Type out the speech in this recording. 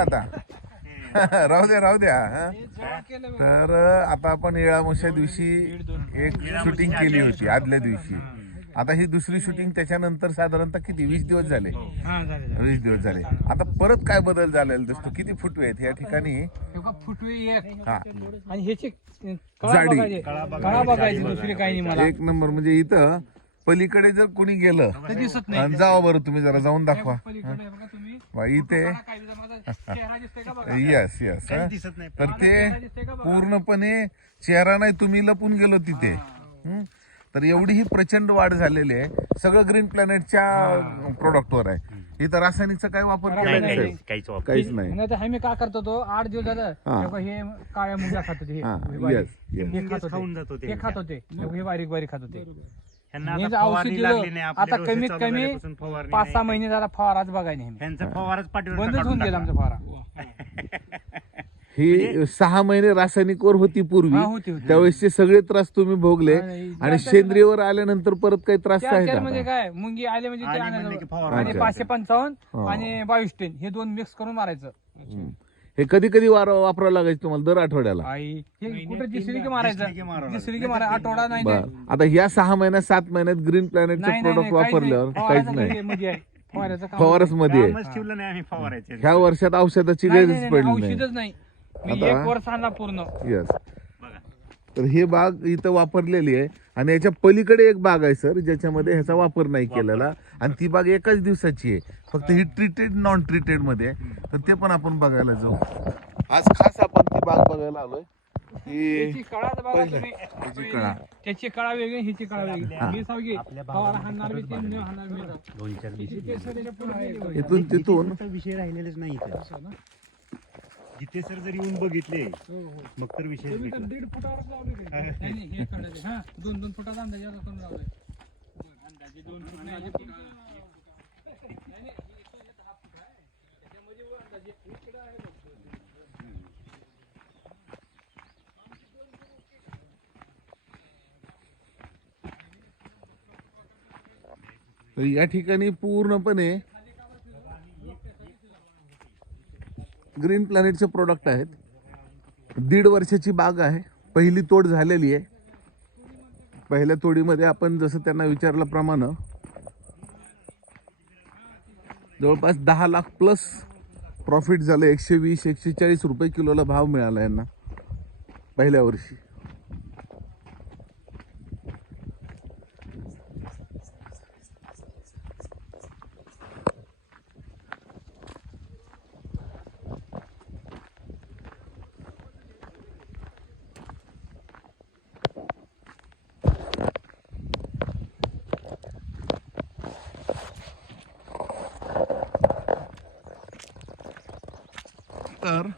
आता राहू द्या हा. तर आता आपण येळामुषा दिवशी एक शूटिंग केली होती आदल्या दिवशी. आता ही दुसरी शूटिंग त्याच्यानंतर साधारणतः किती 20 दिवस झाले. 20 दिवस झाले. आता परत काय बदल झालेला दिसतो. किती फुटवे आहेत या ठिकाणी. फुटवे एक हा आणि ह्याची जाडी कळा बघायची दुसरी काही नाही मला. एक नंबर. म्हणजे इथं पलीकडे जर कोणी गेलं ते दिसत नाही. जावा बरं तुम्ही जरा जाऊन दाखवा. पलीकडे बघा तुम्ही. इथे काय दिसतं माझा चेहरा दिसतोय का बघा. यस यस तर ते पूर्णपणे चेहरा नाही तुम्ही लपून गेलो तिथे. तर एवढी ही प्रचंड वाढ झालेली आहे. सगळं ग्रीन प्लॅनेटच्या प्रोडक्टवर आहे. इथं रासायनिकचा काय वापर केला नाही. काहीच नाही. नाही तर आम्ही काय करतो तो 8 दिवस झालं तेव्हा हे काळ्या मुंग्या खात होते. हे खात होते हे बारीक बारीक खात होते. औषध दिलं आता कमीत कमी 5-6 महिने झाला फवाराच बघाय नाही. बंदच होऊन गेला आमचा फवारा. ही 6 महिने रासायनिकवर होती पूर्वी. होती. त्यावेळेसचे सगळे त्रास तुम्ही भोगले आणि सेंद्रियवर आल्यानंतर परत काही त्रास आहे म्हणजे काय मुंगी आले म्हणजे ते आणायचं आणि 555 आणि 22 10 हे दोन मिक्स करून मारायचं. हे कधी कधी वापरावं लागायचं तुम्हाला दर आठवड्याला. हे कुठे दिसली की मारायचं. दिसली की मारायचं आठवडा नाही. आता या 6 महिन्यात 7 महिन्यात ग्रीन प्लॅनेटचे प्रोडक्ट वापरल्यावर काहीच नाही. फवारच मध्ये ह्या वर्षात औषधाची गरज पडली नाही. एक वर्ष आणला पूर्ण. यस. तर हे बाग इथं वापरलेली आहे आणि याच्या पलीकडे एक बाग आहे सर ज्याच्यामध्ये ह्याचा वापर नाही केलेला आणि ती बाग एकाच दिवसाची आहे. फक्त ही ट्रीटेड नॉन ट्रीटेड मध्ये आहे. तर ते पण आपण बघायला जाऊ. आज खास आपण ती बाग बघायला आलोय. त्याची कळा त्याची कळा वेगळी हिची कळा वेगळी. इथून तिथून विषय राहिलेलेच नाही. जिथे सर जर येऊन बघितले मग तर विषय 1.5 फुटावर लावले. 2-2 फुटाचा अंदाज लावलाय. अंदाजे 2 फुट. तर या ठिकाणी पूर्णपणे ग्रीन प्लॅनेटचे प्रोडक्ट आहेत. 1.5 वर्षाची बाग आहे. पहिली तोड झालेली आहे. पहिल्या तोडीमध्ये आपण जसं त्यांना विचारल्याप्रमाणे जवळपास 10 लाख प्लस प्रॉफिट झालं. 120-140 रुपये किलोला भाव मिळाला यांना पहिल्या वर्षी. तर